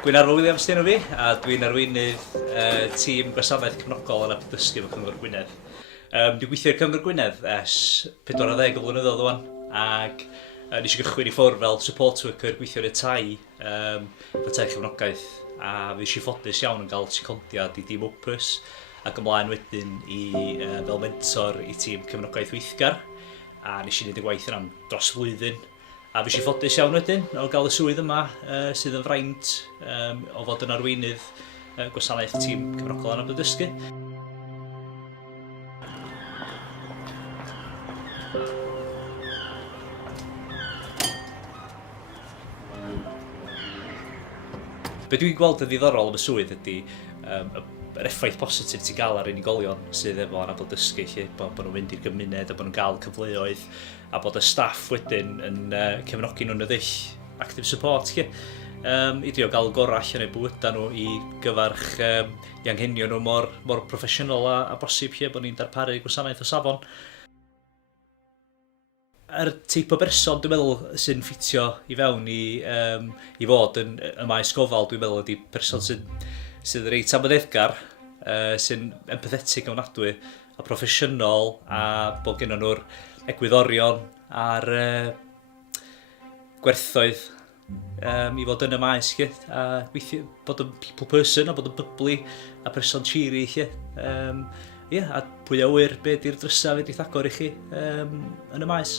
Gwynarfon Williams dyn nhw fi, a dwi'n arweinydd tîm gwasanaeth cefnogol Anableddau fy Cyngor Gwynedd. Dwi'n gweithio i'r Cyngor Gwynedd ers 40 o flynyddoedd wan, ac nes i gychwyn i ffwrdd fel support worker gweithio yn y tai, y tai chefnogaeth, a fi eisiau ffodus iawn yn cael secondiad i dîm Opus, ac ymlaen wedyn fel mentor i tîm cefnogaeth weithgar, a nes i wneud y gwaith yna am dros flwyddyn. A fi eisiau ffodus iawn wedyn o gael y swydd yma sydd yn fraint o fod yn arweinydd gwasanaeth tîm cefnogol Anableddau. Be dwi'n gweld yn ddiddorol am y swydd ydy yr effaith positif ti'n gael ar unigolion sydd efo Anableddau, bod nhw'n mynd i'r gymuned a bod nhw'n cael cyfleoedd a bod y staff wedyn yn cefnogi nhw'n y ddull active support. I drio gael gorau allan o'u bywydau nhw i gyfarch i anghenion nhw mor proffesiynol a bosib bod ni'n darparu gwasanaeth o safon. Yr teip o berson dwi'n meddwl sy'n ffitio i fewn i fod yn y maes gofal, dwi'n meddwl ydy person sydd reit amyneddgar, sy'n empathetig ofnadwy a proffesiynol, a bod gennym nhw'r egwyddorion a'r gwerthoedd i fod yn y maes, a gweithio, bod yn people person a bod yn byblu a person cheery. A pwy a wyr be di'r drysau fe di agor i chi yn y maes.